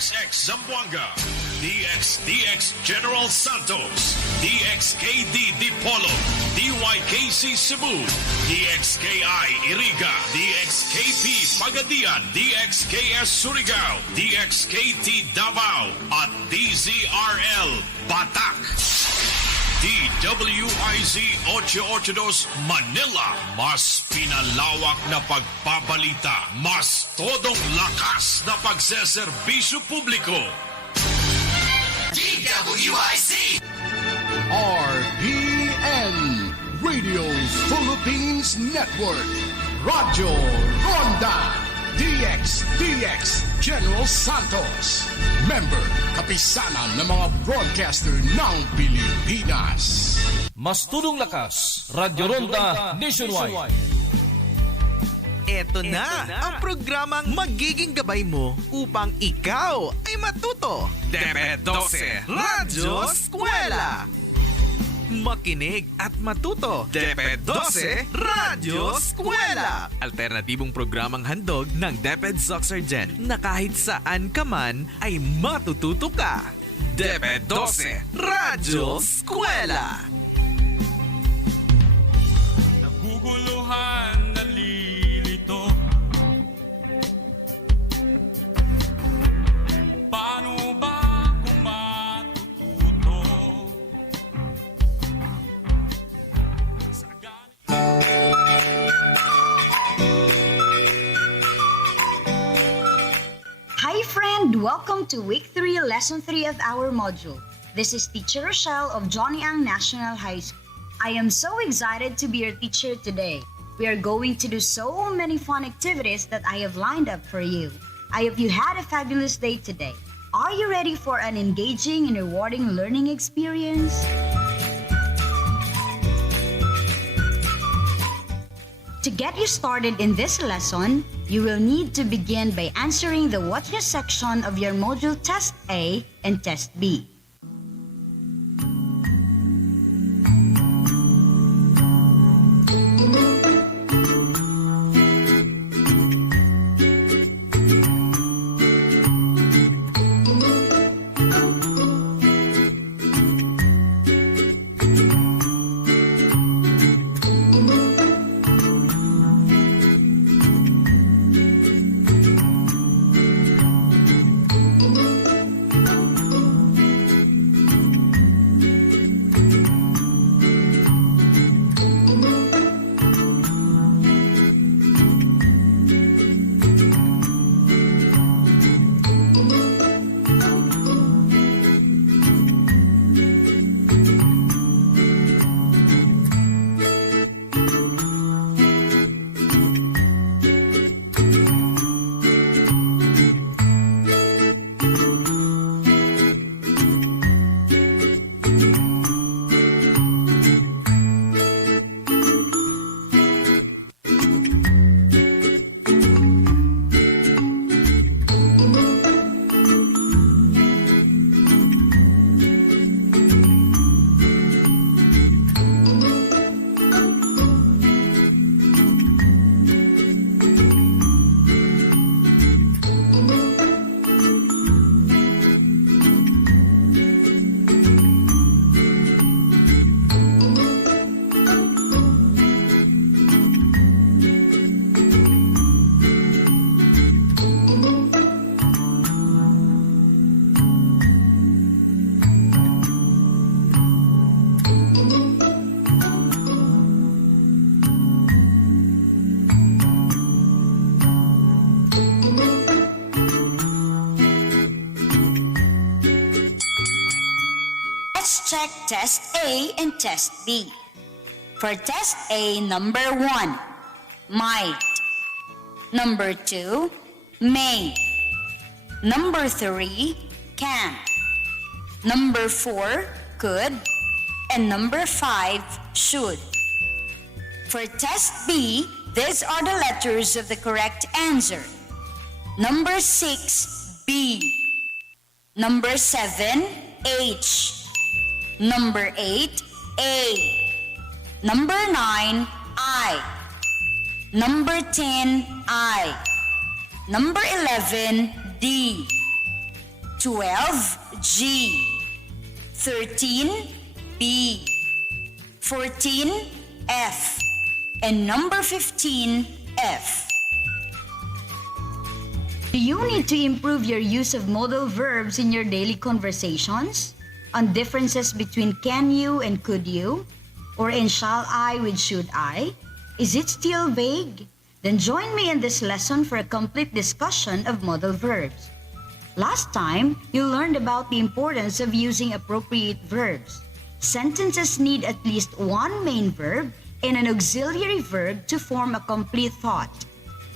DXX Zamboanga, DXDX General Santos, DXKD Dipolo, DYKC Cebu, DXKI Iriga, DXKP Pagadian, DXKS Surigao, DXKT Davao, at DZRL Batak. DWIZ 882 Manila, mas pinalawak na pagpabalita, mas todong lakas na pagseserbisyo publiko. DWIZ RPN Radio's Philippines Network, Radyo Ronda, DXDX General Santos, member kapisanan ng mga broadcaster ng Pilipinas. Mas tulong lakas, Radyo Ronda Nationwide. Eto na ang programang magiging gabay mo upang ikaw ay matuto. DEP ED 12 Radyo Eskwela. Makinig at matuto. DEP ED 12 Radyo Eskwela. Alternatibong programang handog ng DEP ED Soxergen na kahit saan ka man ay matututo ka. DEP ED 12 Radyo Eskwela. Naguguluhan, nalilito. Paano ba kung matututo? Hi friend! Welcome to Week 3, Lesson 3 of our module. This is Teacher Rochelle of Johnny Ang National High School. I am so excited to be your teacher today. We are going to do so many fun activities that I have lined up for you. I hope you had a fabulous day today. Are you ready for an engaging and rewarding learning experience? To get you started in this lesson, you will need to begin by answering the What News section of your module Test A and Test B. Check Test A and Test B. For Test A, number 1, might. Number 2, may. Number 3, can. Number 4, could. And number 5, should. For Test B, these are the letters of the correct answer. Number 6, B. Number 7, H. Number 8, A. Number 9, I. Number 10, I. Number 11, D. 12G, 13B, 14F, and number 15F. Do you need to improve your use of modal verbs in your daily conversations? On differences between can you and could you? Or in shall I with should I? Is it still vague? Then join me in this lesson for a complete discussion of modal verbs. Last time, you learned about the importance of using appropriate verbs. Sentences need at least one main verb and an auxiliary verb to form a complete thought.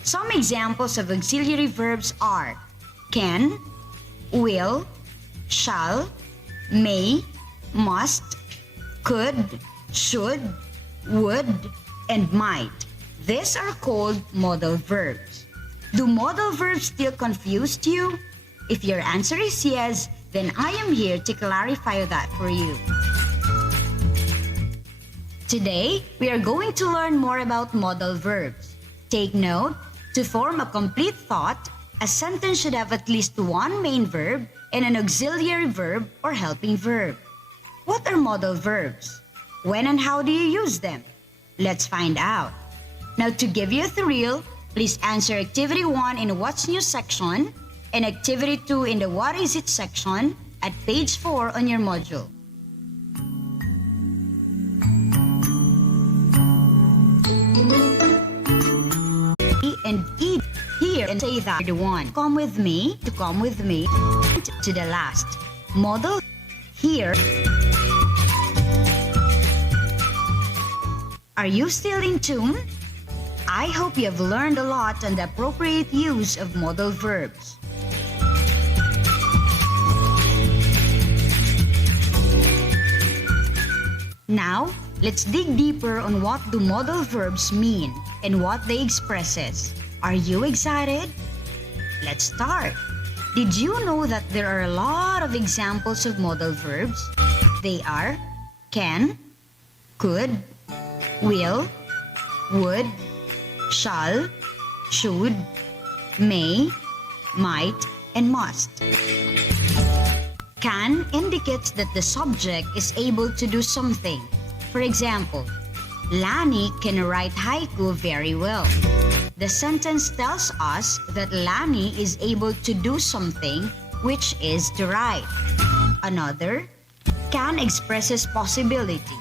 Some examples of auxiliary verbs are can, will, shall, may, must, could, should, would, and might. These are called modal verbs. Do modal verbs still confuse you? If your answer is yes, then I am here to clarify that for you. Today, we are going to learn more about modal verbs. Take note, to form a complete thought, a sentence should have at least one main verb and an auxiliary verb or helping verb. What are modal verbs? When and how do you use them? Let's find out. Now, to give you a thrill, please answer Activity 1 in What's New section and Activity 2 in the What Is It section at page 4 on your module. And E here and say that the one. Come with me, to come with me, to the last. Modal here. Are you still in tune? I hope you have learned a lot on the appropriate use of modal verbs. Now, let's dig deeper on what do modal verbs mean and what they expresses. Are you excited? Let's start. Did you know that there are a lot of examples of modal verbs? They are can, could, will, would, shall, should, may, might, and must. Can indicates that the subject is able to do something. For example, Lani can write haiku very well. The sentence tells us that Lani is able to do something, which is to write. Another, can expresses possibility.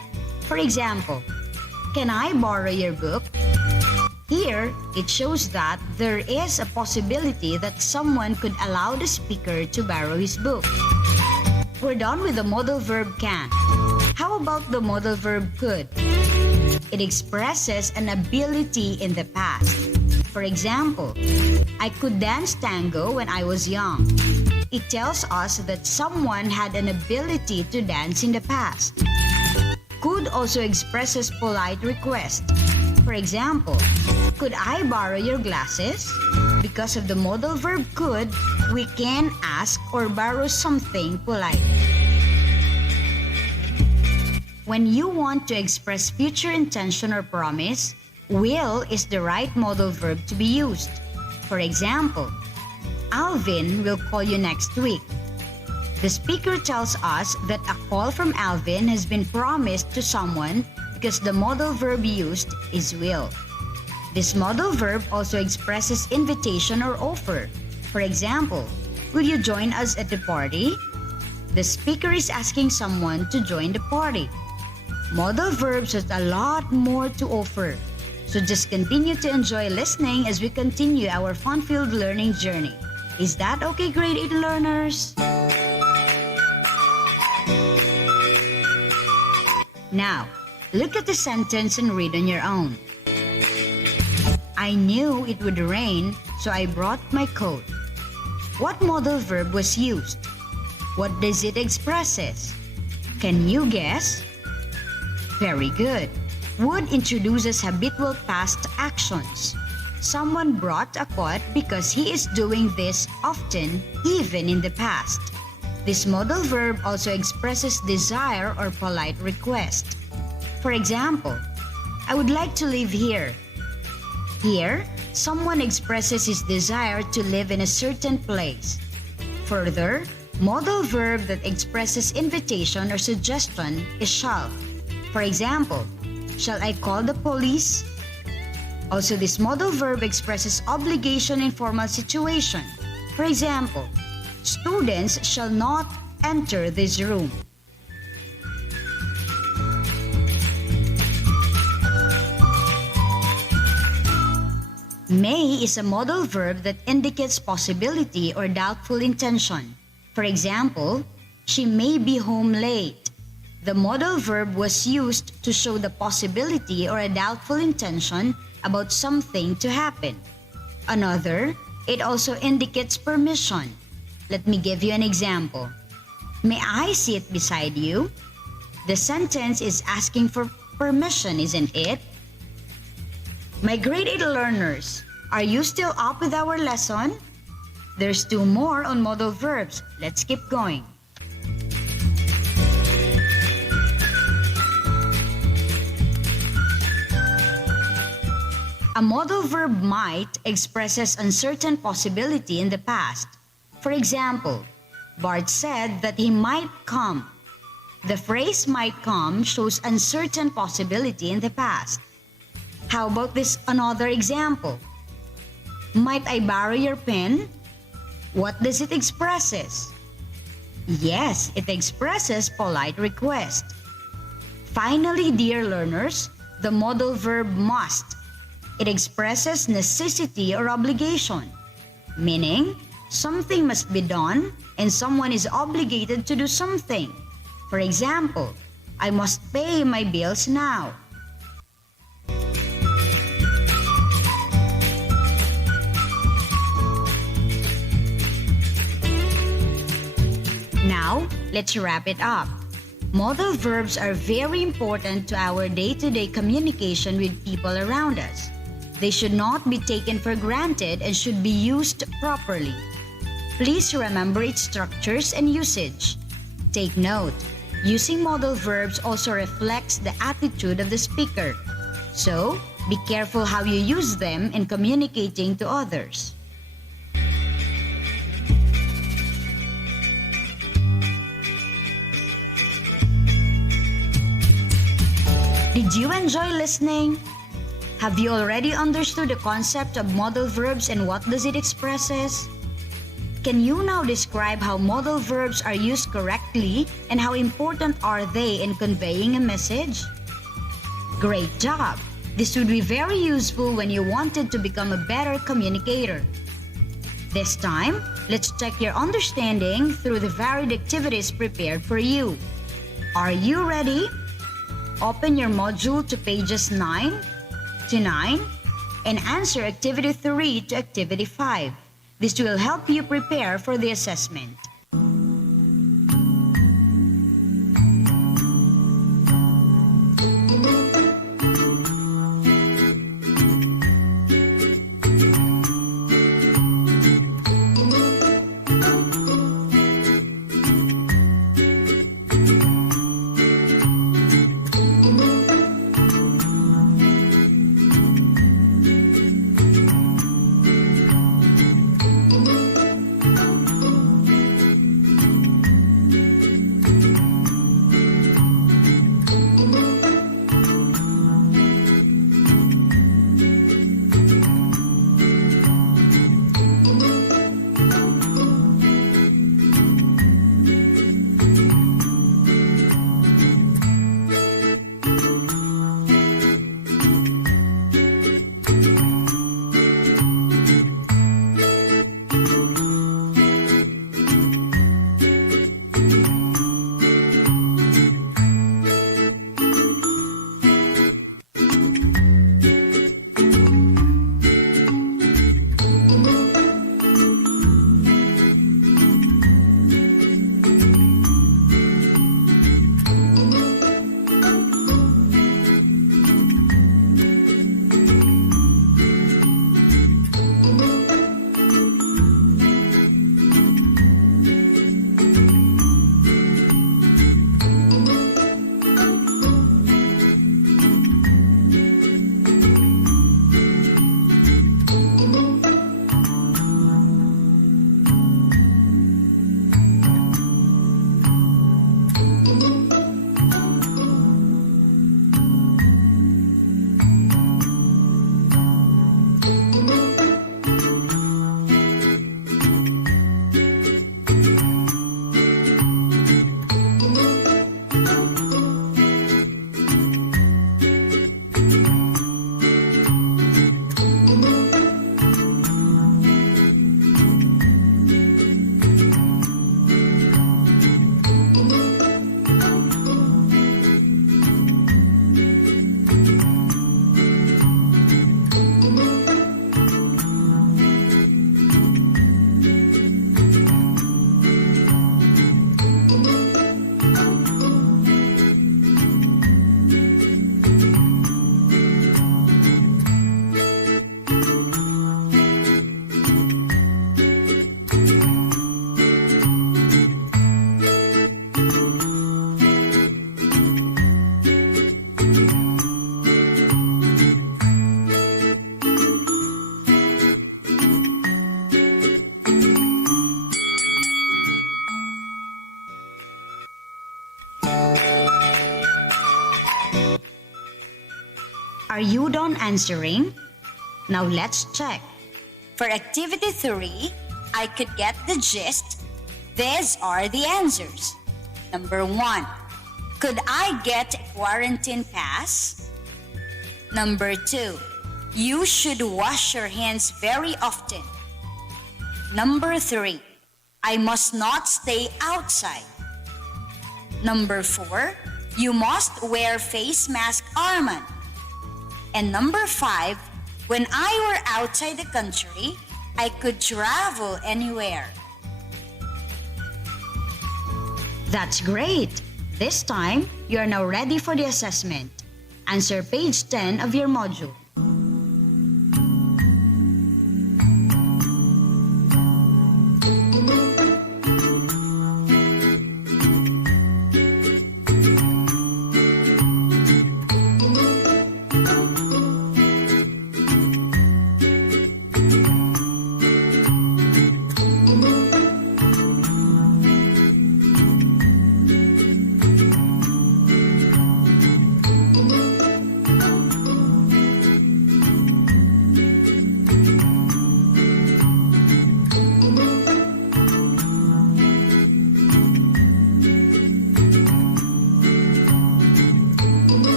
For example, can I borrow your book? Here, it shows that there is a possibility that someone could allow the speaker to borrow his book. We're done with the modal verb can. How about the modal verb could? It expresses an ability in the past. For example, I could dance tango when I was young. It tells us that someone had an ability to dance in the past. Could also expresses polite request. For example, could I borrow your glasses? Because of the modal verb could, we can ask or borrow something polite. When you want to express future intention or promise, will is the right modal verb to be used. For example, Alvin will call you next week. The speaker tells us that a call from Alvin has been promised to someone because the modal verb used is will. This modal verb also expresses invitation or offer. For example, will you join us at the party? The speaker is asking someone to join the party. Modal verbs has a lot more to offer. So just continue to enjoy listening as we continue our fun-filled learning journey. Is that okay, grade 8 learners? Now, look at the sentence and read on your own. I knew it would rain, so I brought my coat. What modal verb was used? What does it expresses? Can you guess? Very good. Would introduces habitual past actions. Someone brought a coat because he is doing this often, even in the past. This modal verb also expresses desire or polite request. For example, I would like to live here. Here, someone expresses his desire to live in a certain place. Further, Modal verb that expresses invitation or suggestion is shall. For example, shall I call the police? Also, this modal verb expresses obligation in formal situation. For example, students shall not enter this room. May is a modal verb that indicates possibility or doubtful intention. For example, she may be home late. The modal verb was used to show the possibility or a doubtful intention about something to happen. Another, it also indicates permission. Let me give you an example. May I sit beside you? The sentence is asking for permission, isn't it? My grade 8 learners, are you still up with our lesson? There's 2 more on modal verbs. Let's keep going. A modal verb might expresses uncertain possibility in the past. For example, Bart said that he might come. The phrase might come shows uncertain possibility in the past. How about this another example? Might I borrow your pen? What does it expresses? Yes, it expresses polite request. Finally, dear learners, the modal verb must. It expresses necessity or obligation, meaning something must be done and someone is obligated to do something. For example, I must pay my bills now. Now, let's wrap it up. Modal verbs are very important to our day-to-day communication with people around us. They should not be taken for granted and should be used properly. Please remember its structures and usage. Take note, using modal verbs also reflects the attitude of the speaker. So, be careful how you use them in communicating to others. Did you enjoy listening? Have you already understood the concept of modal verbs and what does it expresses? Can you now describe how modal verbs are used correctly and how important are they in conveying a message? Great job! This would be very useful when you wanted to become a better communicator. This time, let's check your understanding through the varied activities prepared for you. Are you ready? Open your module to pages 9 to 9 and answer activity 3 to activity 5. This will help you prepare for the assessment. Are you done answering? Now let's check. For activity 3, I could get the gist. These are the answers. Number 1, could I get a quarantine pass? Number 2, you should wash your hands very often. Number 3, I must not stay outside. Number 4, you must wear face mask, Arman. And number 5, when I were outside the country, I could travel anywhere. That's great! This time, you are now ready for the assessment. Answer page 10 of your module.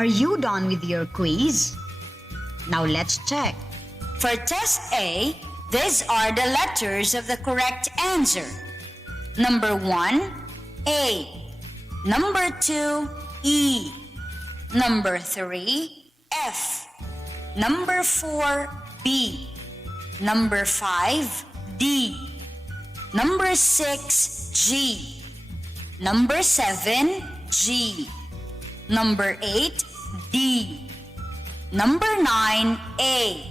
Are you done with your quiz? Now let's check. For test A, these are the letters of the correct answer. Number 1, A. Number 2, E. Number 3, F. Number 4, B. Number 5, D. Number 6, G. Number 7, G. Number 8, D. Number 9, A.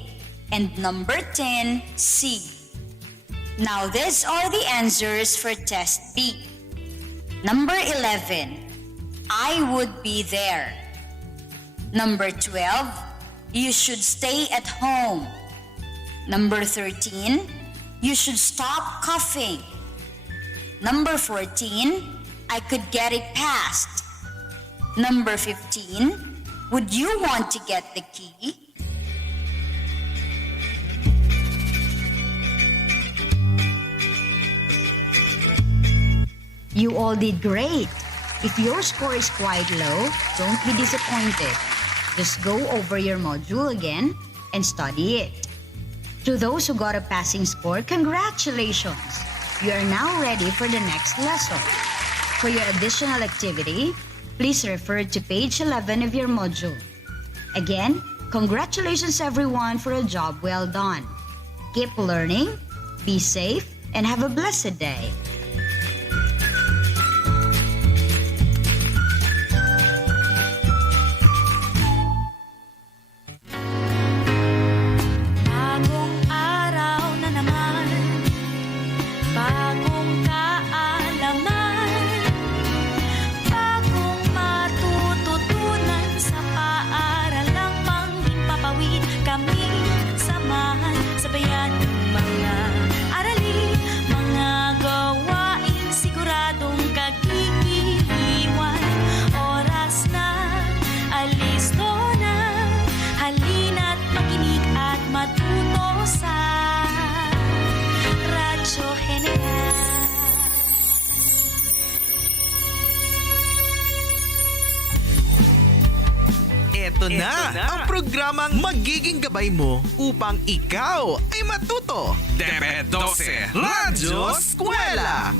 And number 10, C. Now these are the answers for test B. Number 11, I would be there. Number 12, you should stay at home. Number 13, you should stop coughing. Number 14, I could get it passed. Number 15, would you want to get the key? You all did great. If your score is quite low, don't be disappointed. Just go over your module again and study it. To those who got a passing score, congratulations! You are now ready for the next lesson. For your additional activity, please refer to page 11 of your module. Again, congratulations everyone for a job well done. Keep learning, be safe, and have a blessed day. Bagong araw na naman, bagong kaalaman, bagong matututunan sa paaralang panghimpapawid. Kaming samahan, sabayan mga aralin, mga gawain siguradong kagigiliwan. Oras na, alisto na, halina't makinig at matuto sa Radyo General. Ito na ang programang magiging gabay mo upang ikaw ay matuto. DEP ED 12 Radyo Eskwela.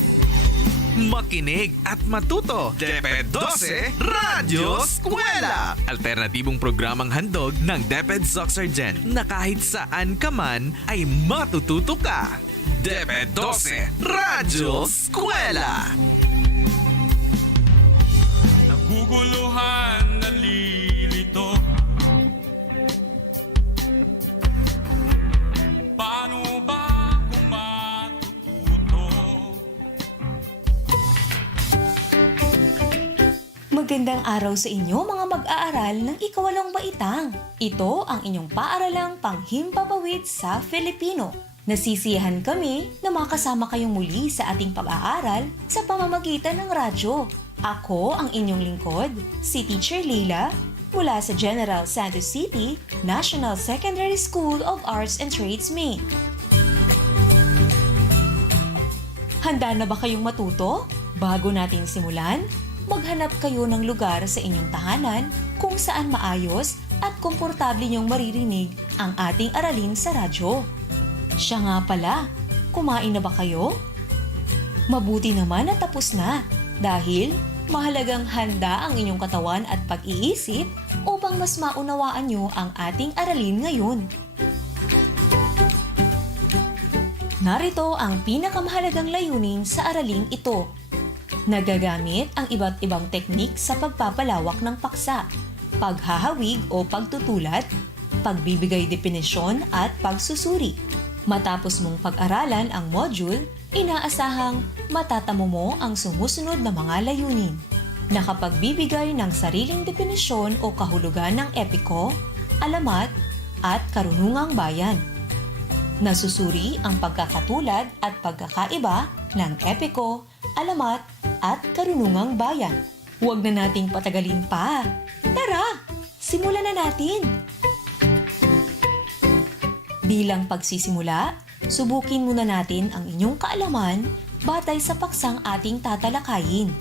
Makinig at matuto. DEP ED 12 Radyo Eskwela. Alternatibong programang handog ng DEP ED Soxargen na kahit saan ka man ay matututo ka. DEP ED 12 Radyo Eskwela. Naguguluhan, nalilito. Paano ba kung matututo? Magandang araw sa inyo mga mag-aaral ng ikawalong baitang. Ito ang inyong paaralang panghimpapawid sa Filipino. Nasisiyahan kami na makasama kayong muli sa ating pag-aaral sa pamamagitan ng radyo. Ako ang inyong lingkod, si Teacher Leila, mula sa General Santos City, National Secondary School of Arts and Trades, Maine. Handa na ba kayong matuto? Bago natin simulan, maghanap kayo ng lugar sa inyong tahanan kung saan maayos at komportable niyong maririnig ang ating aralin sa radyo. Siya nga pala, kumain na ba kayo? Mabuti naman na tapos na dahil mahalagang handa ang inyong katawan at pag-iisip upang mas maunawaan nyo ang ating aralin ngayon. Narito ang pinakamahalagang layunin sa araling ito. Nagagamit ang iba't ibang teknik sa pagpapalawak ng paksa, paghahawig o pagtutulat, pagbibigay definisyon at pagsusuri. Matapos mong pag-aralan ang module, inaasahang matatamo mo ang sumusunod na mga layunin. Nakapagbibigay ng sariling definisyon o kahulugan ng epiko, alamat, at karunungang bayan. Nasusuri ang pagkakatulad at pagkakaiba ng epiko, alamat, at karunungang bayan. Huwag na nating patagalin pa. Tara, simulan na natin! Bilang pagsisimula, subukin muna natin ang inyong kaalaman batay sa paksang ating tatalakayin.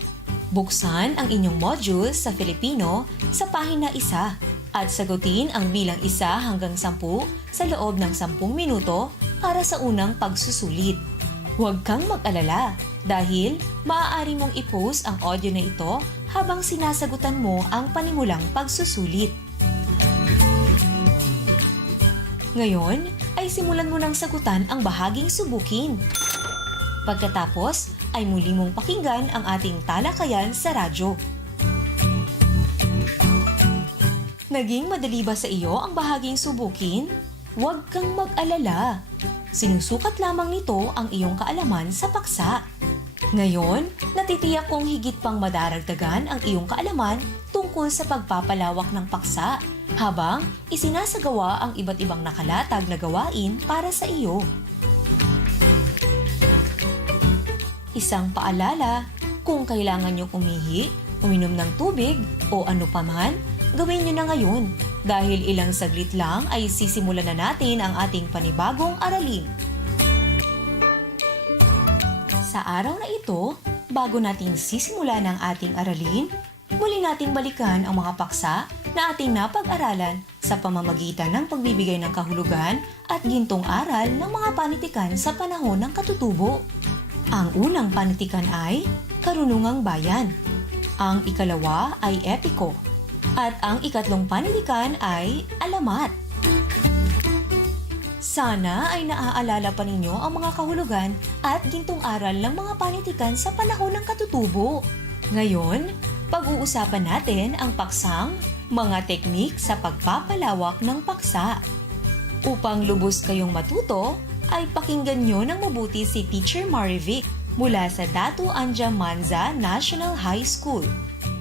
Buksan ang inyong module sa Filipino sa pahina 1 at sagutin ang bilang 1 hanggang 10 sa loob ng 10 minuto para sa unang pagsusulit. Huwag kang mag-alala dahil maaari mong i-post ang audio na ito habang sinasagutan mo ang panimulang pagsusulit. Ngayon ay simulan mo ng sagutan ang bahaging subukin. Pagkatapos ay muli mong pakinggan ang ating talakayan sa radyo. Naging madali ba sa iyo ang bahaging subukin? Huwag kang mag-alala. Sinusukat lamang nito ang iyong kaalaman sa paksa. Ngayon, natitiyak kong higit pang madaragdagan ang iyong kaalaman tungkol sa pagpapalawak ng paksa habang isinasagawa ang iba't ibang nakalatag na gawain para sa iyo. Isang paalala, kung kailangan nyo umihi, uminom ng tubig o ano paman, gawin nyo na ngayon dahil ilang saglit lang ay sisimulan na natin ang ating panibagong aralin. Sa araw na ito, bago natin sisimulan ang ating aralin, muli nating balikan ang mga paksa na ating napag-aralan sa pamamagitan ng pagbibigay ng kahulugan at gintong aral ng mga panitikan sa panahon ng katutubo. Ang unang panitikan ay karunungang bayan. Ang ikalawa ay epiko. At ang ikatlong panitikan ay alamat. Sana ay naaalala pa ninyo ang mga kahulugan at gintong aral ng mga panitikan sa panahon ng katutubo. Ngayon, pag-uusapan natin ang paksang mga teknik sa pagpapalawak ng paksa. Upang lubos kayong matuto, ay pakinggan nyo ng mabuti si Teacher Marivic mula sa Datu Anja Manza National High School.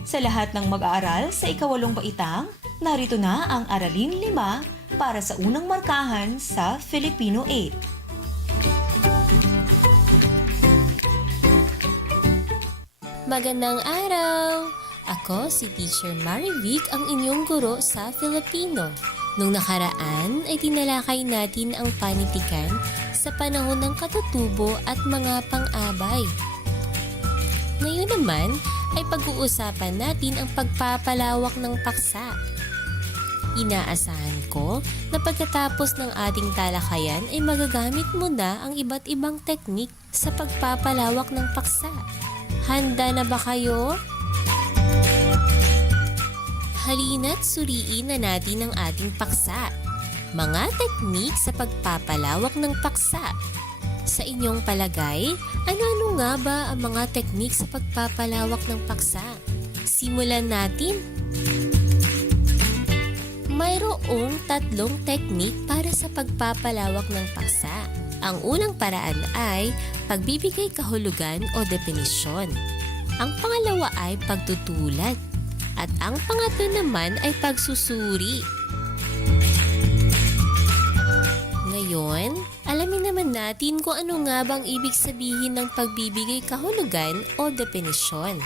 Sa lahat ng mag-aaral sa ikawalong baitang, narito na ang Aralin 5 para sa unang markahan sa Filipino 8. Magandang araw! Ako si Teacher Marivic, ang inyong guro sa Filipino. Nung nakaraan ay tinalakay natin ang panitikan sa panahon ng katutubo at mga pang-abay. Ngayon naman ay pag-uusapan natin ang pagpapalawak ng paksa. Inaasahan ko na pagkatapos ng ating talakayan ay magagamit mo na ang iba't ibang teknik sa pagpapalawak ng paksa. Handa na ba kayo? Halina't suriin na natin ang ating paksa. Mga teknik sa pagpapalawak ng paksa. Sa inyong palagay, ano-ano nga ba ang mga teknik sa pagpapalawak ng paksa? Simulan natin. Mayroong 3 teknik para sa pagpapalawak ng paksa. Ang unang paraan ay pagbibigay kahulugan o definisyon. Ang pangalawa ay pagtutulad. At ang pangatlo naman ay pagsusuri. Ngayon, alamin naman natin kung ano nga bang ibig sabihin ng pagbibigay kahulugan o definisyon.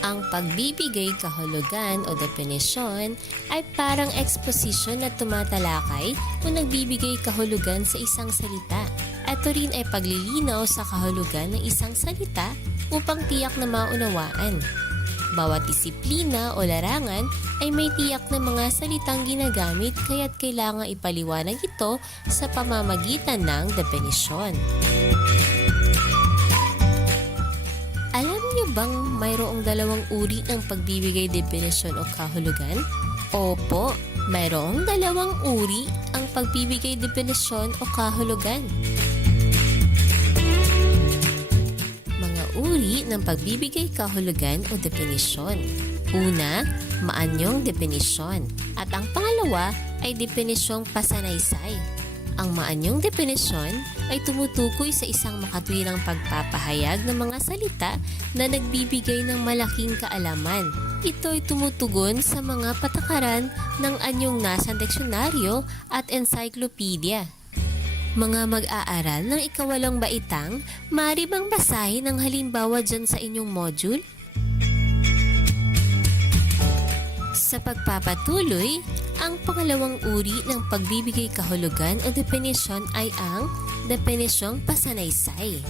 Ang pagbibigay kahulugan o definisyon ay parang exposition na tumatalakay o nagbibigay kahulugan sa isang salita. Ito rin ay paglilinaw sa kahulugan ng isang salita upang tiyak na maunawaan. Bawat disiplina o larangan ay may tiyak na mga salitang ginagamit kaya't kailangang ipaliwanag ito sa pamamagitan ng definisyon. Alam niyo bang mayroong 2 uri ng pagbibigay definisyon o kahulugan? Opo, mayroong 2 uri ang pagbibigay definisyon o kahulugan. Mga uri ng pagbibigay kahulugan o definisyon. Una, maanyong definisyon. At ang pangalawa ay definisyong pasanaysay. Ang maanyong definisyon ay tumutukoy sa isang makatwirang pagpapahayag ng mga salita na nagbibigay ng malaking kaalaman. Ito ay tumutugon sa mga patakaran ng anyong nasa diksyonaryo at encyclopedia. Mga mag-aaral ng ikawalong baitang, maaari bang basahin ang halimbawa dyan sa inyong module? Sa pagpapatuloy, ang pangalawang uri ng pagbibigay kahulugan o definisyon ay ang definisyong pasanaysay.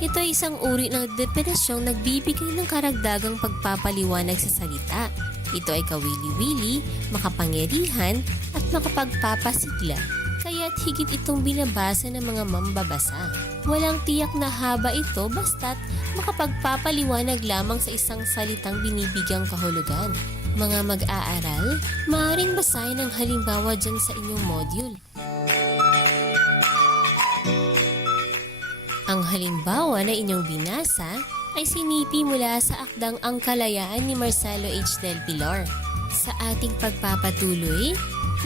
Ito ay isang uri ng definisyong nagbibigay ng karagdagang pagpapaliwanag sa salita. Ito ay kawili-wili, makapangyarihan at makapagpapasigla, kaya't higit itong binabasa ng mga mambabasa. Walang tiyak na haba ito basta't makapagpapaliwanag lamang sa isang salitang binibigyang kahulugan. Mga mag-aaral, maaaring basahin ang halimbawa dyan sa inyong module. Ang halimbawa na inyong binasa ay sinipi mula sa akdang Ang Kalayaan ni Marcelo H. Del Pilar. Sa ating pagpapatuloy,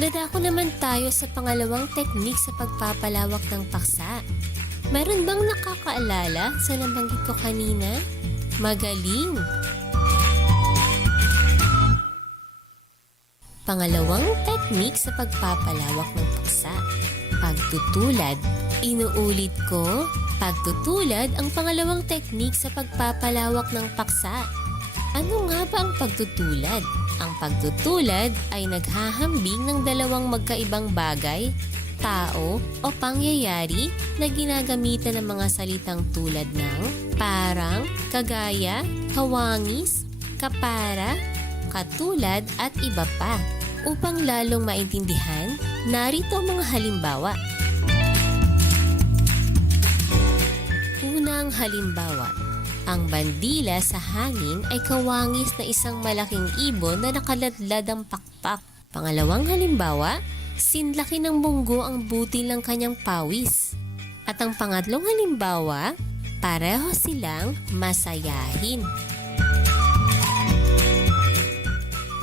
dadako naman tayo sa pangalawang teknik sa pagpapalawak ng paksa. Meron bang nakakaalala sa nabanggit ko kanina? Magaling! Pangalawang teknik sa pagpapalawak ng paksa, pagtutulad. Inuulit ko, pagtutulad ang pangalawang teknik sa pagpapalawak ng paksa. Ano nga ba ang pagtutulad? Ang pagtutulad ay naghahambing ng 2 magkaibang bagay tao o pangyayari na ginagamitan ng mga salitang tulad ng parang, kagaya, kawangis, kapara, katulad at iba pa. Upang lalong maintindihan, narito ang mga halimbawa. Unang halimbawa, ang bandila sa hangin ay kawangis na isang malaking ibon na nakaladlad ang pakpak. Pangalawang halimbawa, sinlaki ng munggo ang butil ng kanyang pawis. At ang pangatlong halimbawa, pareho silang masayahin.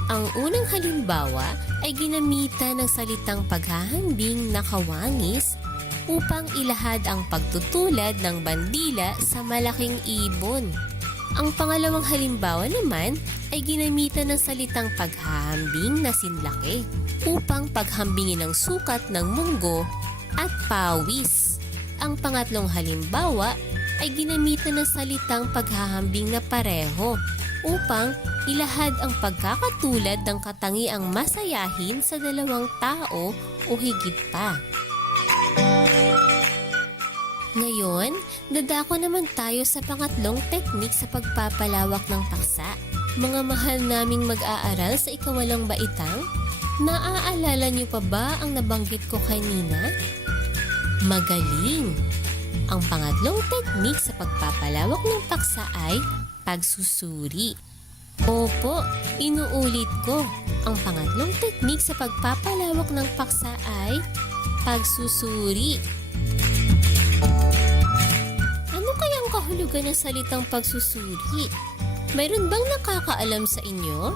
Ang unang halimbawa ay ginamitan ng salitang paghahambing na kawangis upang ilahad ang pagtutulad ng bandila sa malaking ibon. Ang pangalawang halimbawa naman ay ginamitan ng salitang paghahambing na sinlaki upang paghambingin ang sukat ng munggo at pawis. Ang pangatlong halimbawa ay ginamitan ng salitang paghahambing na pareho upang ilahad ang pagkakatulad ng katangiang masayahin sa dalawang tao o higit pa. Ngayon, dadako naman tayo sa pangatlong teknik sa pagpapalawak ng paksa. Mga mahal naming mag-aaral sa ikawalong baitang, naaalala niyo pa ba ang nabanggit ko kanina? Magaling! Ang pangatlong teknik sa pagpapalawak ng paksa ay pagsusuri. Opo, inuulit ko. Ang pangatlong teknik sa pagpapalawak ng paksa ay pagsusuri. Ano kayang kahulugan ng salitang pagsusuri? Mayroon bang nakakaalam sa inyo?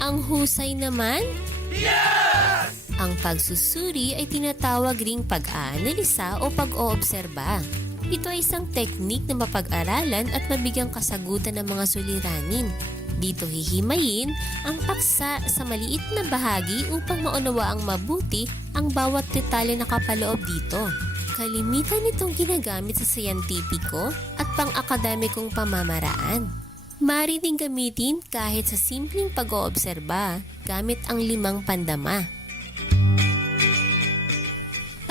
Ang husay naman? Yes! Ang pagsusuri ay tinatawag ring pag-aanalisa o pag-oobserba. Ito ay isang teknik na mapag-aralan at mabigyang kasagutan ng mga suliranin. Dito hihimayin ang paksa sa maliit na bahagi upang maunawaang mabuti ang bawat detalye na kapaloob dito. Kalimitan itong ginagamit sa siyentipiko at pang-akademikong pamamaraan. Maaari ding gamitin kahit sa simpleng pag-oobserba gamit ang 5 pandama.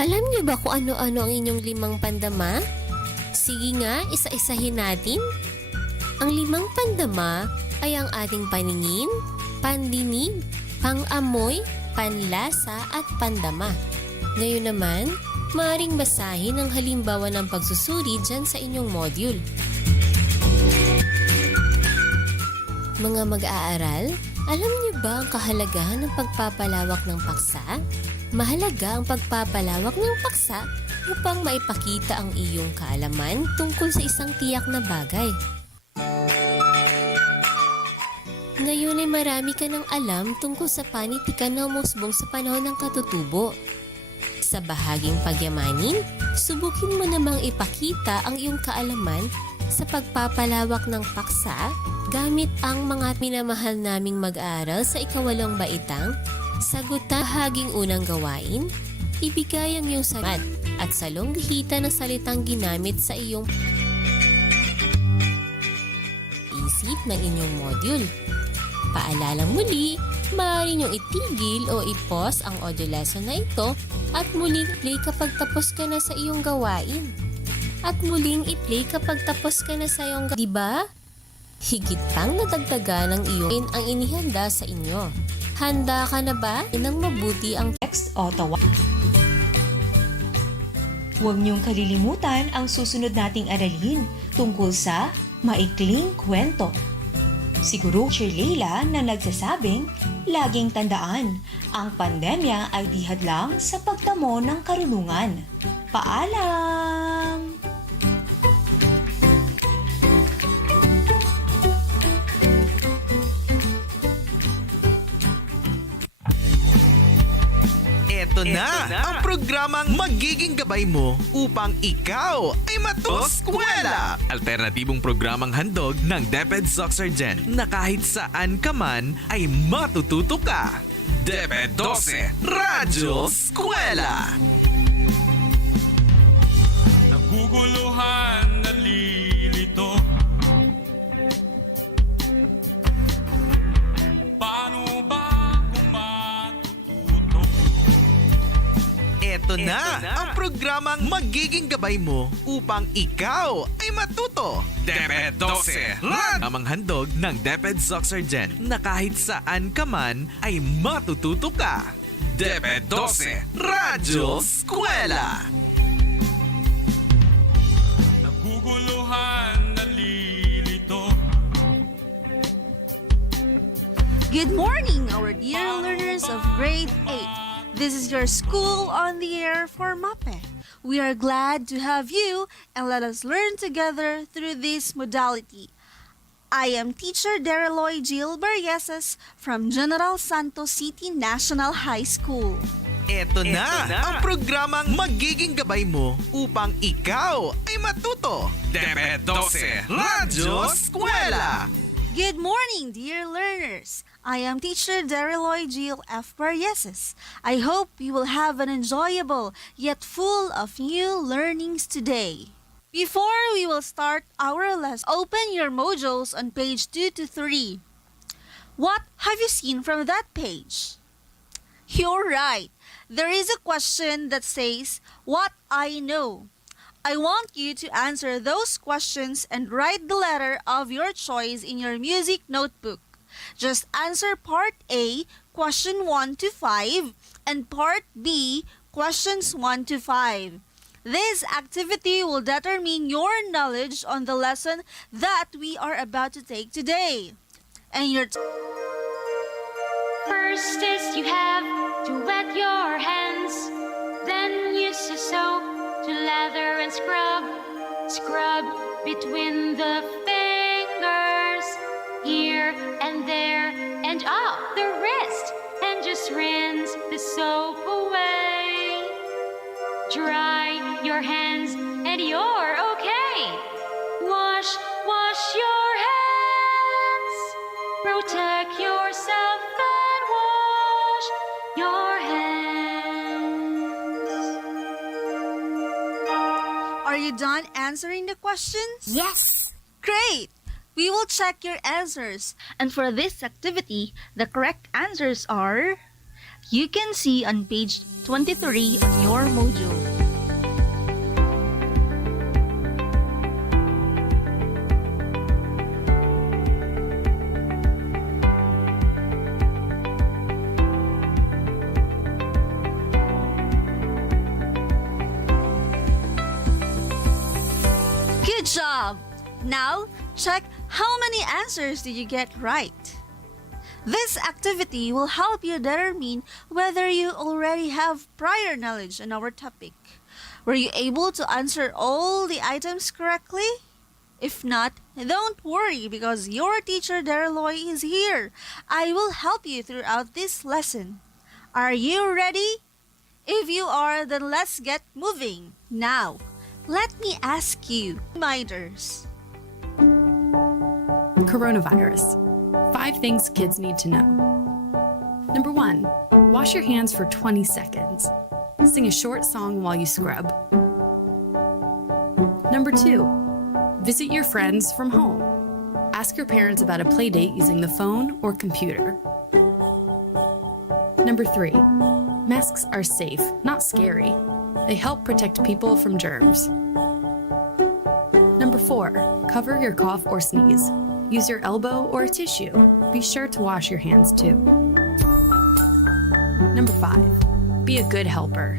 Alam niyo ba kung ano-ano ang inyong 5 pandama? Sige nga, isa-isahin natin. Ang 5 pandama ay ang ating paningin, pandinig, pang-amoy, panlasa at pandama. Ngayon naman, maaaring basahin ang halimbawa ng pagsusuri dyan sa inyong module. Mga mag-aaral, alam niyo ba ang kahalagahan ng pagpapalawak ng paksa? Mahalaga ang pagpapalawak ng paksa upang maipakita ang iyong kaalaman tungkol sa isang tiyak na bagay. Ngayon ay marami ka ng alam tungkol sa panitikan na umusbong sa panahon ng katutubo. Sa bahaging pagyamanin, subukin mo namang ipakita ang iyong kaalaman sa pagpapalawak ng paksa gamit ang mga minamahal naming mag-aaral sa ikawalong baitang, sagutan bahaging unang gawain, ibigay ang iyong sagot at salong gihita ng salitang ginamit sa iyong isip ng inyong module. Paalalang muli, maaari niyong itigil o i-pause ang audio lesson na ito at muling play kapag tapos ka na sa iyong gawain. At muling i-play kapag tapos ka na sa iyong gawain. Diba? Higit pang nadagdagan ng iyong ang inihanda sa inyo. Handa ka na ba? Inang mabuti ang Text o tawa. Huwag niyong kalilimutan ang susunod nating aralin tungkol sa maikling kwento. Siguro Sir Leila na nagsasabing, laging tandaan, ang pandemya ay di hadlang sa pagtamo ng karunungan. Paalam! Ito na ang programang magiging gabay mo upang ikaw ay matuto-eskwela. Alternatibong programang handog ng DepEd Soxergen na kahit saan ka man ay matututo ka. DepEd 12 Radyo Eskwela. Naguguluhan, nalilito. Paano ba kung matututo? Ito programang magiging gabay mo upang ikaw ay matuto. DepEd 12, tamang handog ng DepEd Soxargen na kahit saan ka man ay matututo ka. DepEd 12, Radyo Eskwela. Naguguluhan, nalilito. Good morning, our dear learners of grade 8. This is your school on the air for MAPE. We are glad to have you and let us learn together through this modality. I am teacher Dereloy Jill Barriesas from General Santos City National High School. Ito na ang programang magiging gabay mo upang ikaw ay matuto. DepEd 12, Radyo Eskwela. Good morning, dear learners. I am teacher Dereloy Jill F. Barriesas. I hope you will have an enjoyable yet full of new learnings today. Before we will start our lesson, open your modules on page 2 to 3. What have you seen from that page? You're right. There is a question that says, "What I know." I want you to answer those questions and write the letter of your choice in your music notebook. Just answer part A, question 1 to 5, and part B, questions 1 to 5. This activity will determine your knowledge on the lesson that we are about to take today. And your First is you have to wet your hands, then use a soap to lather and scrub between the fingers, here and there and up the wrist, and just rinse the soap away. Dry your hands and you're okay. Wash your hands. Protect yourself and wash your hands. Are you done answering the questions? Yes. Great! We will check your answers. And for this activity, the correct answers are... You can see on page 23 on your module. Good job! Now, check how many answers did you get right. This activity will help you determine whether you already have prior knowledge on our topic. Were you able to answer all the items correctly? If not, don't worry because your teacher Dereloy is here. I will help you throughout this lesson. Are you ready? If you are, then let's get moving. Now, let me ask you reminders. Coronavirus. 5 things kids need to know. Number 1, wash your hands for 20 seconds. Sing a short song while you scrub. Number 2, visit your friends from home. Ask your parents about a play date using the phone or computer. Number 3, masks are safe, not scary. They help protect people from germs. Number 4, cover your cough or sneeze. Use your elbow or a tissue. Be sure to wash your hands too. Number 5, be a good helper.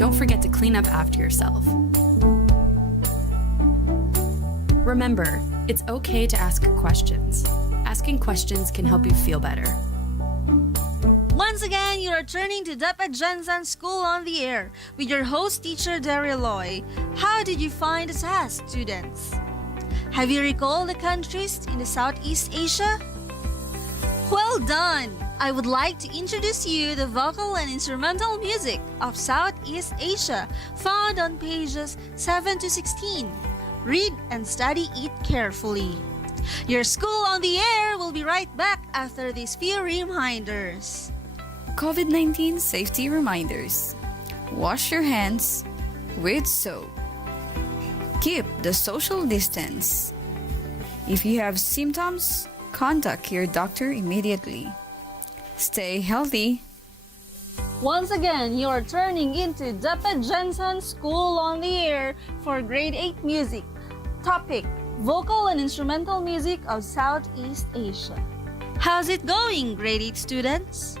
Don't forget to clean up after yourself. Remember, it's okay to ask questions. Asking questions can help you feel better. Once again, you are turning to DepEd Jensen School on the Air with your host teacher Dereloy. How did you find the task, students? Have you recalled the countries in the Southeast Asia? Well done! I would like to introduce you the vocal and instrumental music of Southeast Asia found on pages 7 to 16. Read and study it carefully. Your school on the air will be right back after these few reminders. COVID-19 safety reminders. Wash your hands with soap. Keep the social distance. If you have symptoms, contact your doctor immediately. Stay healthy. Once again, you are turning into DEP ED Jensen School on the Air for Grade 8 Music. Topic: Vocal and Instrumental Music of Southeast Asia. How's it going, Grade 8 students?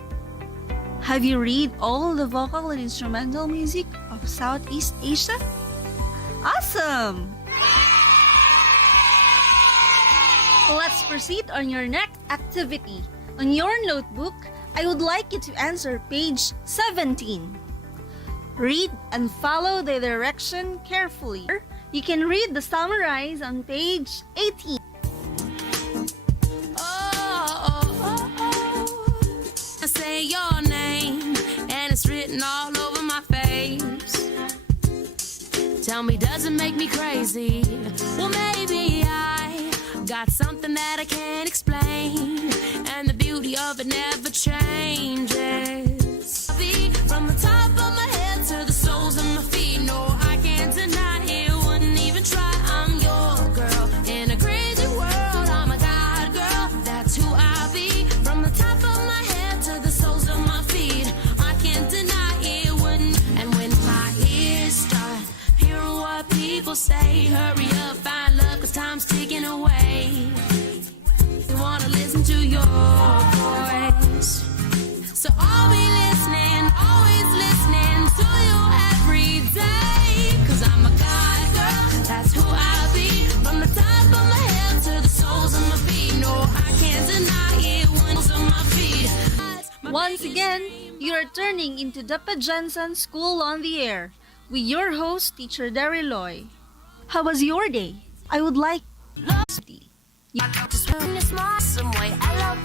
Have you read all the vocal and instrumental music of Southeast Asia? Awesome! Let's proceed on your next activity. On your notebook, I would like you to answer page 17. Read and follow the direction carefully. You can read the summarize on page 18. I say your name and it's written all over my face. Tell me, does it make me crazy? Well, maybe I got something that I can't explain, and the beauty of it never changes. From the top of my head to the soles of my feet, no, I can't deny it, wouldn't even try. I'm your girl in a crazy world. I'm a God girl, that's who I be. From the top of my head to the soles of my feet, I can't deny it, wouldn't. And when my ears start hearing what people say, hurry up, find love, 'cause time's ticking away. They wanna listen to your voice, so I'll be listening, always listening to you every day. 'Cause I'm a God girl, that's who I be. From the top of my head to the soles of my feet, no, I can't deny it, soles of my feet. Once again, you are turning into DEP ED Jensen School on the Air with your host, Teacher Dariloy. How was your day? I would like Just in a small some way. I love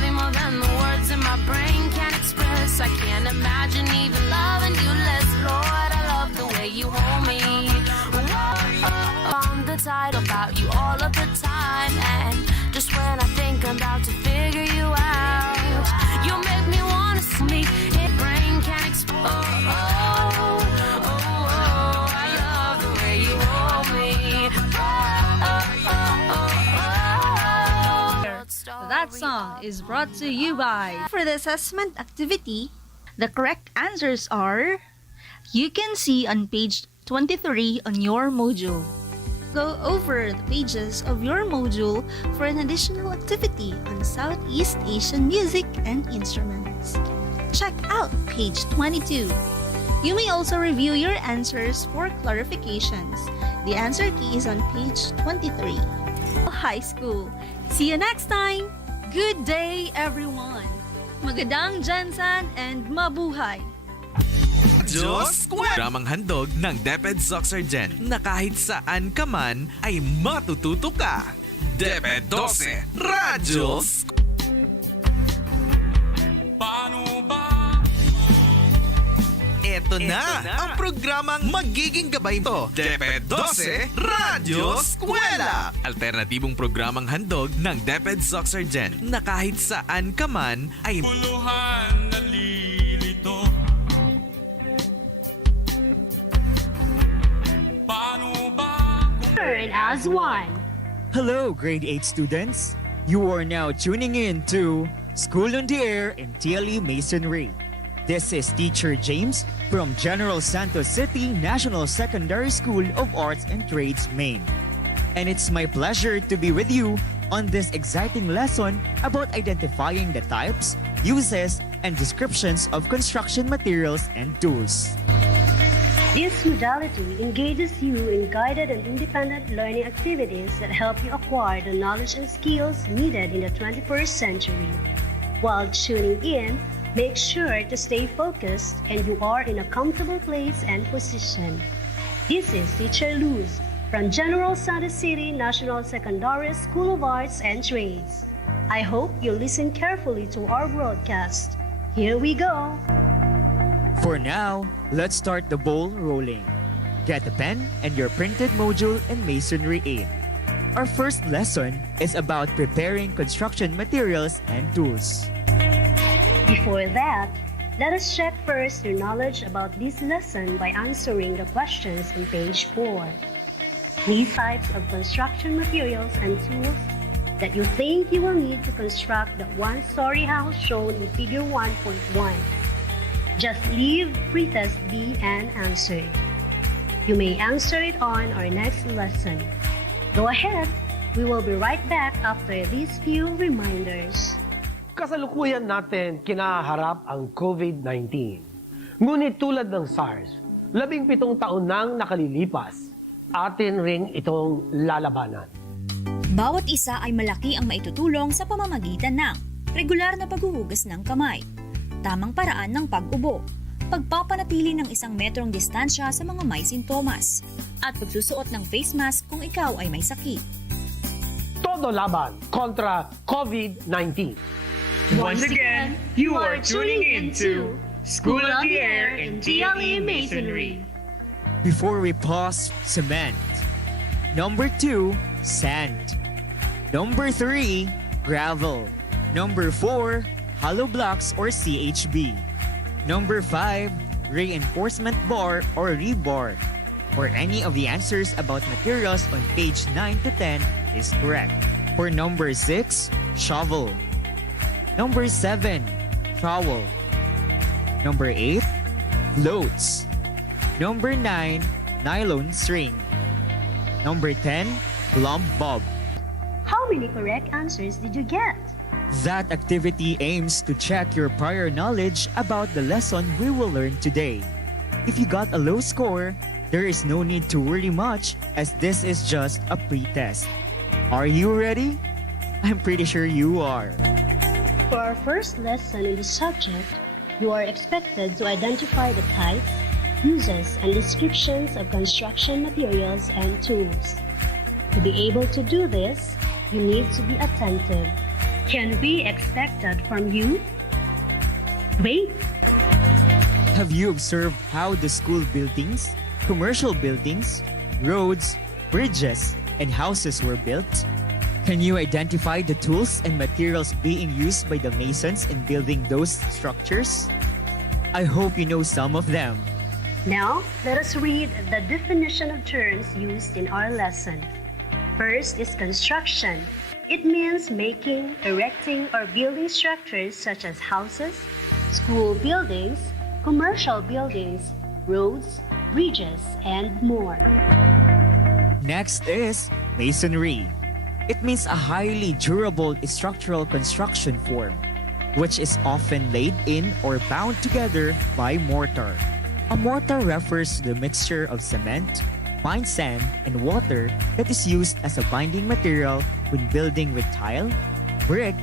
you more than the words in my brain can express. I can't imagine even loving you less, Lord. I love the way you hold me. On the tide about you all of the time, and just when I think I'm about to figure you out, you make me wanna see me. Brain can't explode. I love the way you hold me. That song is brought to you by. For the assessment activity, the correct answers are, you can see on page 23 on your module. Go over the pages of your module for an additional activity on Southeast Asian music and instruments. Check out page 22. You may also review your answers for clarifications. The answer key is on page 23. High School. See you next time! Good day, everyone! Magandang Jensen and mabuhay! Diyos Programang handog ng DEP ED Soxargen na kahit saan ka man ay matututo ka. DEP ED 12 Radyo Paano ba? Eto na ang programang magiging gabay mo. DEP ED 12 Radyo Eskwela. Alternatibong programang handog ng DEP ED Soxargen na kahit saan ka man ay Puluhan nalilito. Paano ba? Learn as one. Hello, grade 8 students. You are now tuning in to School on the Air in TLE Masonry. This is Teacher James from General Santos City National Secondary School of Arts and Trades, Maine. And it's my pleasure to be with you on this exciting lesson about identifying the types, uses, and descriptions of construction materials and tools. This modality engages you in guided and independent learning activities that help you acquire the knowledge and skills needed in the 21st century. While tuning in, make sure to stay focused and you are in a comfortable place and position. This is Teacher Luz from General Santos City National Secondary School of Arts and Trades. I hope you listen carefully to our broadcast. Here we go. For now, let's start the ball rolling. Get a pen and your printed module in Masonry 8. Our first lesson is about preparing construction materials and tools. Before that, let us check first your knowledge about this lesson by answering the questions on page 4. These types of construction materials and tools that you think you will need to construct the one-story house shown in Figure 1.1. Just leave pretest B unanswered. You may answer it on our next lesson. Go ahead. We will be right back after these few reminders. Kasalukuyan natin kinaharap ang COVID-19. Ngunit tulad ng SARS, 17 taon nang nakalilipas, atin ring itong lalabanan. Bawat isa ay malaki ang maitutulong sa pamamagitan ng regular na paghuhugas ng kamay, tamang paraan ng pag-ubo, pagpapanatili ng 1 metrong distansya sa mga may sintomas, at pagsusuot ng face mask kung ikaw ay may sakit. Todo laban kontra COVID-19. Once again, you are tuning into School on the Air in DLE Masonry. Before we pause, cement. Number 2, sand. Number 3, gravel. Number 4, hollow blocks or CHB. Number 5, reinforcement bar or rebar. For any of the answers about materials on page 9 to 10 is correct. For number 6, shovel. Number 7, trowel. Number 8, floats. Number 9, nylon string. Number 10, lump bob. How many correct answers did you get? That activity aims to check your prior knowledge about the lesson we will learn today. If you got a low score, there is no need to worry much as this is just a pre-test. Are you ready? I'm pretty sure you are. For our first lesson in this subject, you are expected to identify the types, uses, and descriptions of construction materials and tools. To be able to do this, you need to be attentive. Can we expect that from you? Wait. Have you observed how the school buildings, commercial buildings, roads, bridges, and houses were built? Can you identify the tools and materials being used by the masons in building those structures? I hope you know some of them. Now, let us read the definition of terms used in our lesson. First is construction. It means making, erecting, or building structures such as houses, school buildings, commercial buildings, roads, bridges, and more. Next is masonry. It means a highly durable structural construction form, which is often laid in or bound together by mortar. A mortar refers to the mixture of cement, fine sand, and water that is used as a binding material when building with tile, brick,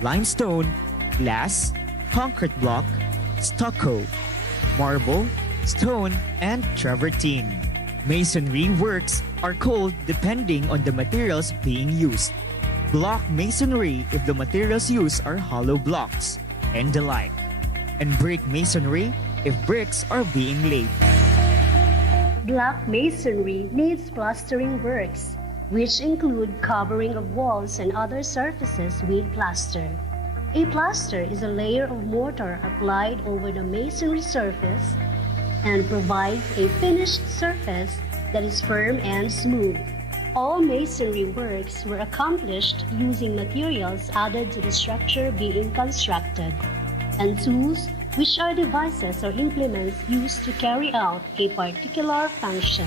limestone, glass, concrete block, stucco, marble, stone, and travertine. Masonry works are called depending on the materials being used. Block masonry if the materials used are hollow blocks, and the like. And brick masonry if bricks are being laid. Block masonry needs plastering works, which include covering of walls and other surfaces with plaster. A plaster is a layer of mortar applied over the masonry surface and provides a finished surface that is firm and smooth. All masonry works were accomplished using materials added to the structure being constructed, and tools, which are devices or implements used to carry out a particular function.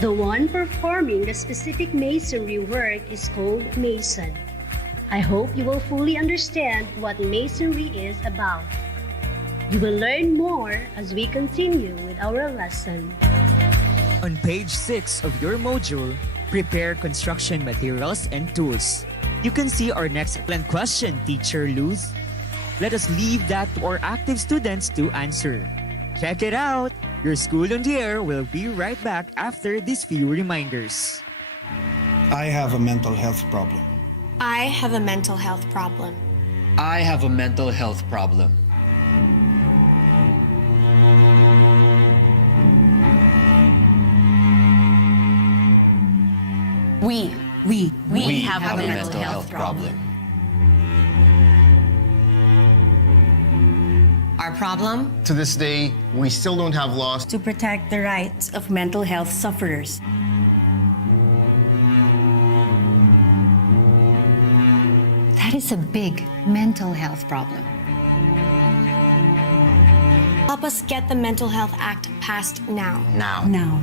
The one performing the specific masonry work is called mason. I hope you will fully understand what masonry is about. You will learn more as we continue with our lesson. On page 6 of your module, prepare construction materials and tools. You can see our next question, Teacher Luz. Let us leave that to our active students to answer. Check it out! Your School on the Air will be right back after these few reminders. I have a mental health problem. I have a mental health problem. I have a mental health problem. We have a mental health problem. Our problem? To this day, we still don't have laws To protect the rights of mental health sufferers. That is a big mental health problem. Help us get the Mental Health Act passed now. Now. Now.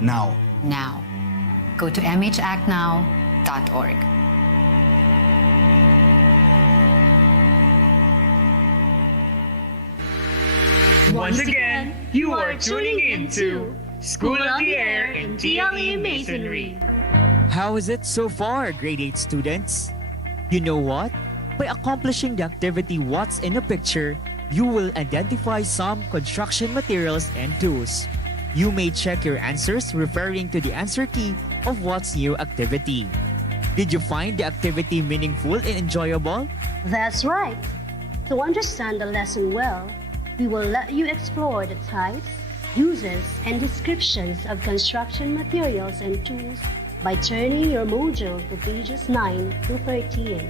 Now. Go to mhactnow.org. Once again, you are tuning in to School on the Air in TLE Masonry. How is it so far, grade 8 students? You know what? By accomplishing the activity What's in a Picture, you will identify some construction materials and tools. You may check your answers referring to the answer key of What's New activity. Did you find the activity meaningful and enjoyable? That's right. To understand the lesson well, we will let you explore the types, uses, and descriptions of construction materials and tools by turning your module to pages 9 to 13.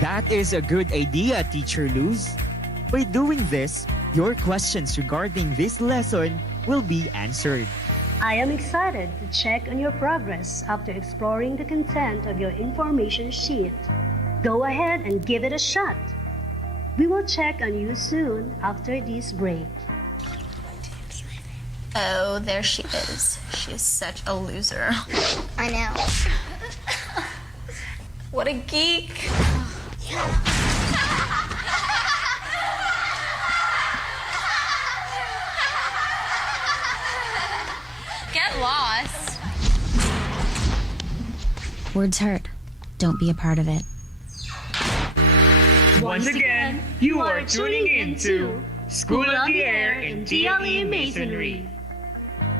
That is a good idea, Teacher Luz. By doing this, your questions regarding this lesson will be answered. I am excited to check on your progress after exploring the content of your information sheet. Go ahead and give it a shot. We will check on you soon after this break. Oh, there she is. She is such a loser. I know. What a geek. Get lost. Words hurt. Don't be a part of it. Once again, you are tuning in to School on the Air in TLE Masonry.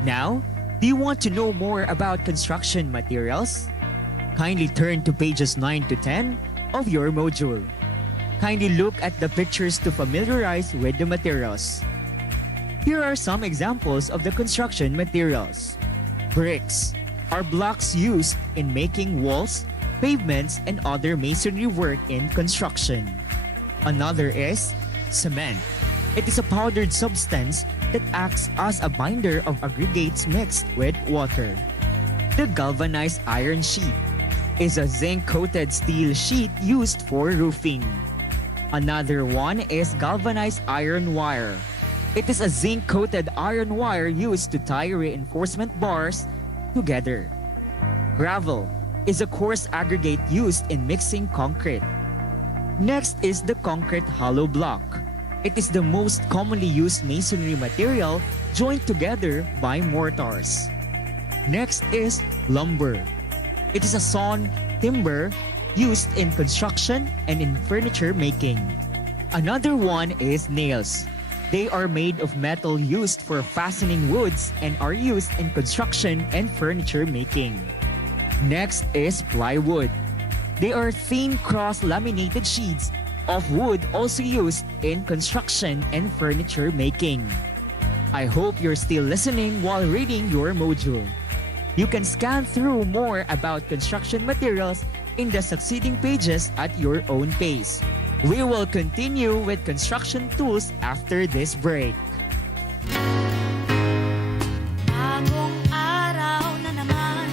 Now, do you want to know more about construction materials? Kindly turn to pages 9 to 10 of your module. Kindly look at the pictures to familiarize with the materials. Here are some examples of the construction materials. Bricks are blocks used in making walls, pavements, and other masonry work in construction. Another is cement. It is a powdered substance that acts as a binder of aggregates mixed with water. The galvanized iron sheet is a zinc-coated steel sheet used for roofing. Another one is galvanized iron wire. It is a zinc-coated iron wire used to tie reinforcement bars together. Gravel is a coarse aggregate used in mixing concrete. Next is the concrete hollow block. It is the most commonly used masonry material joined together by mortars. Next is lumber. It is a sawn timber used in construction and in furniture making. Another one is nails. They are made of metal used for fastening woods and are used in construction and furniture making. Next is plywood. They are thin cross-laminated sheets of wood also used in construction and furniture making. I hope you're still listening while reading your module. You can scan through more about construction materials in the succeeding pages at your own pace. We will continue with construction tools after this break. Bagong araw na naman,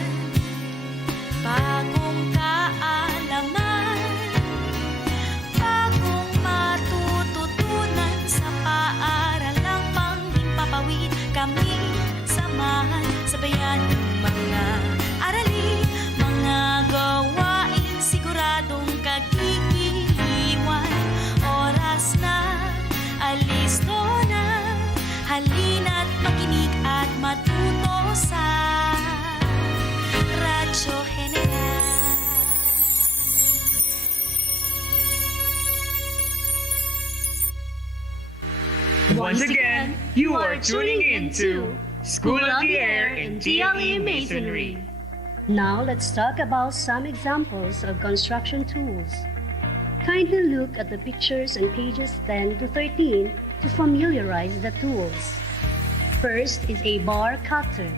bagong kaalaman, bagong matututunan sa paaralang panghimpapawid kami samahan, sabayan ng mga aralin, mga gawain siguradong kagigiliwan. Oras na, alisto na, halina't makinig at matuto sa Radyo General. Once again, you are tuning in to School on the Air in TLE Masonry. Now let's talk about some examples of construction tools. Kindly look at the pictures on pages 10 to 13 to familiarize the tools. First is a bar cutter.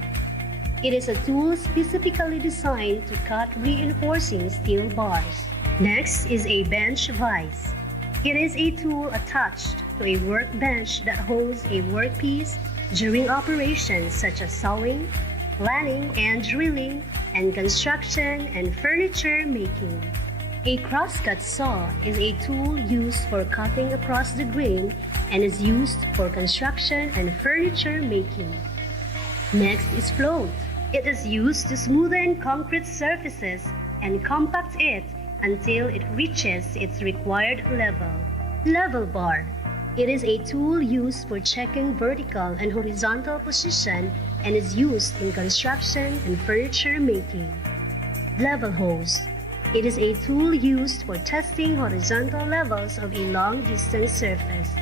It is a tool specifically designed to cut reinforcing steel bars. Next is a bench vise. It is a tool attached to a workbench that holds a workpiece during operations such as sewing, planning and drilling, and construction and furniture making. A crosscut saw is a tool used for cutting across the grain and is used for construction and furniture making. Next is float. It is used to smoothen concrete surfaces and compact it until it reaches its required level. Level bar. It is a tool used for checking vertical and horizontal position and is used in construction and furniture making. Level hose. It is a tool used for testing horizontal levels of a long-distance surface.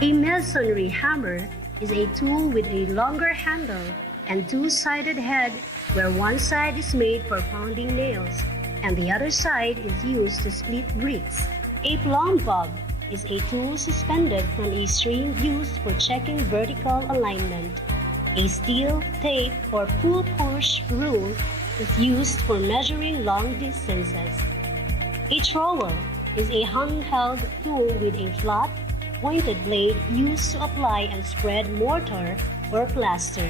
A masonry hammer is a tool with a longer handle and two-sided head where one side is made for pounding nails and the other side is used to split bricks. A plumb bob is a tool suspended from a string used for checking vertical alignment. A steel, tape, or pull-push rule is used for measuring long distances. A trowel is a handheld tool with a flat, pointed blade used to apply and spread mortar or plaster.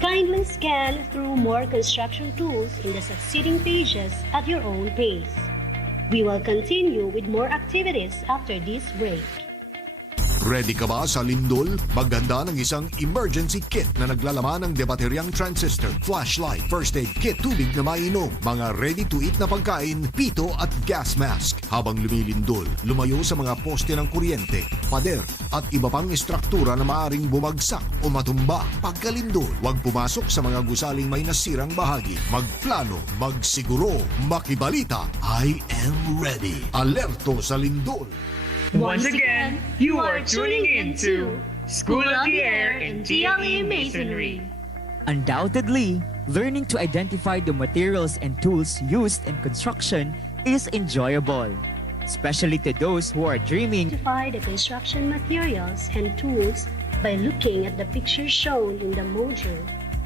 Kindly scan through more construction tools in the succeeding pages at your own pace. We will continue with more activities after this break. Ready ka ba sa lindol? Maghanda ng isang emergency kit na naglalaman ng debateryang transistor, flashlight, first aid kit, tubig na mainom, mga ready-to-eat na pagkain, pito at gas mask. Habang lumilindol, lumayo sa mga poste ng kuryente, pader at iba pang istruktura na maaring bumagsak o matumba. Pagkalindol, huwag pumasok sa mga gusaling may nasirang bahagi. Magplano, magsiguro, makibalita. I am ready. Alerto sa lindol. Once again, you are tuning into School of the Air and DLE Masonry. Undoubtedly, learning to identify the materials and tools used in construction is enjoyable, especially to those who are dreaming. Identify the construction materials and tools by looking at the pictures shown in the module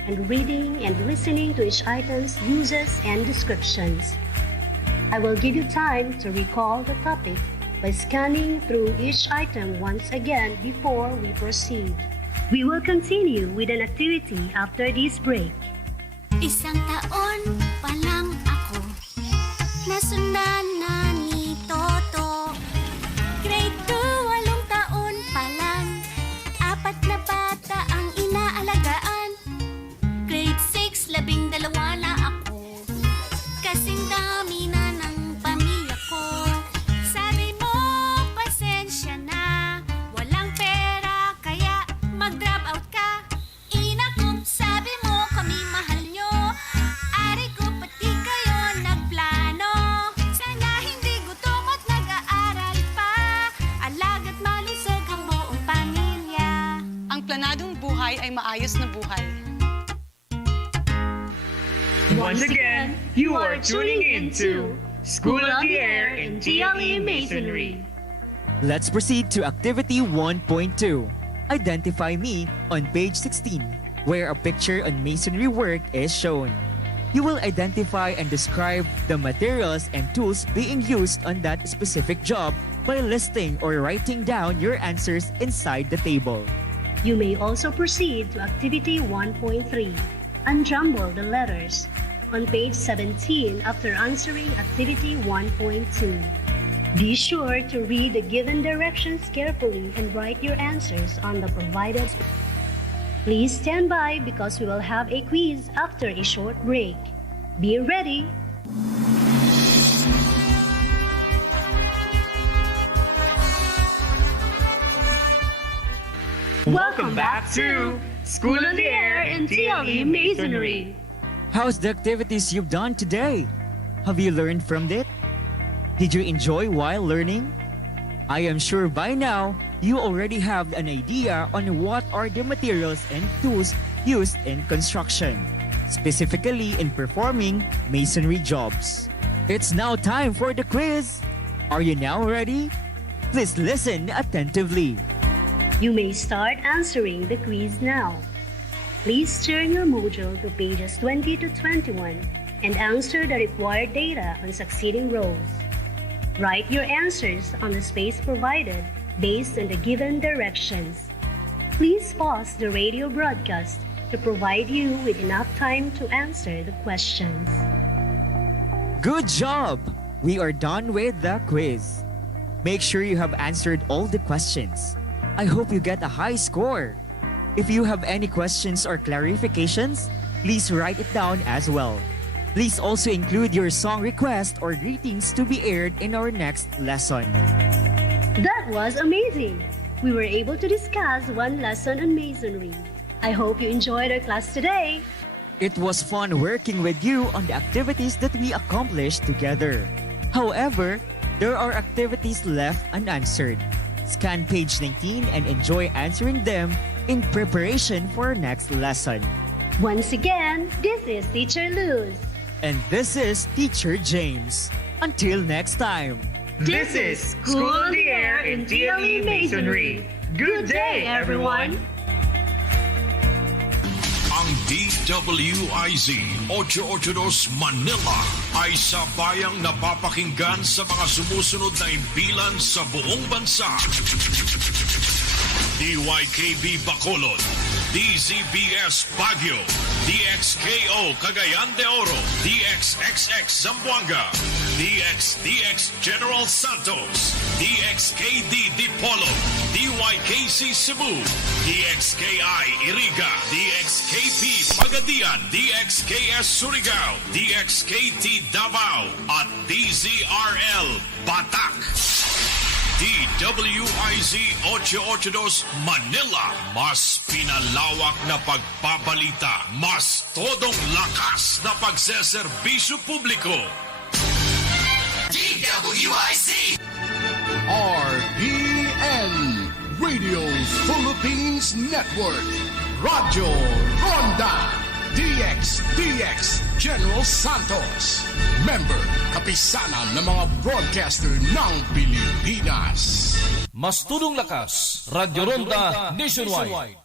and reading and listening to each item's uses and descriptions. I will give you time to recall the topic by scanning through each item once again before we proceed. We will continue with an activity after this break. Isang taon pa lang ako, nasundan na ni Toto. Grade 2, 8 taon pa lang, 4 na bata ang inaalagaan. Grade 6, 12 na ako, kasing dami na ng pamilya ko. Sabi mo, pasensya na, walang pera kaya mag-drop out ka. Inakup, sabi mo kami mahal nyo, ari ko pati kayo nagplano. Sana hindi gutom at nag-aaral pa, alaga't malusog ang buong pamilya. Ang planadong buhay ay maayos na buhay. Once again, you are tuning into School of the Air and DLE Masonry. Let's proceed to activity 1.2. Identify me on page 16, where a picture on masonry work is shown. You will identify and describe the materials and tools being used on that specific job by listing or writing down your answers inside the table. You may also proceed to activity 1.3. Unjumble the letters on page 17 after answering activity 1.2. Be sure to read the given directions carefully and write your answers on the provided. Please stand by because we will have a quiz after a short break. Be ready. Welcome back to School of the Air and DLE Masonry. How's the activities you've done today? Have you learned from it? Did you enjoy while learning? I am sure by now you already have an idea on what are the materials and tools used in construction, specifically in performing masonry jobs. It's now time for the quiz. Are you now ready? Please listen attentively. You may start answering the quiz now. Please turn your module to pages 20 to 21 and answer the required data on succeeding rows. Write your answers on the space provided based on the given directions. Please pause the radio broadcast to provide you with enough time to answer the questions. Good job! we are done with the quiz. Make sure you have answered all the questions. I hope you get a high score. If you have any questions or clarifications, please write it down as well. Please also include your song request or greetings to be aired in our next lesson. That was amazing! We were able to discuss one lesson on masonry. I hope you enjoyed our class today. It was fun working with you on the activities that we accomplished together. However, there are activities left unanswered. Scan page 19 and enjoy answering them in preparation for our next lesson. Once again, this is Teacher Luz. And this is Teacher James. Until next time. This is School on the Air in DLE Masonry. Good day, everyone! Ang DWIZ 882 Manila ay sabayang napapakinggan sa mga sumusunod na impilan sa buong bansa. DYKB Bacolod, DZBS Baguio, DXKO Cagayan de Oro, DXXX Zamboanga, DXDX General Santos, DXKD Dipolo, DYKC Cebu, DXKI Iriga, DXKP Pagadian, DXKS Surigao, DXKT Davao, at DZRL Batak. DWIZ 882 Manila, mas pinalawak na pagpabalita, mas todong lakas na pagseserbisyo publiko. DWIZ RPN Radio Philippines Network, Radyo Ronda, DXDX General Santos, member kapisanan ng mga broadcaster ng Pilipinas. Mas tudong lakas, Radyo Ronda Nationwide.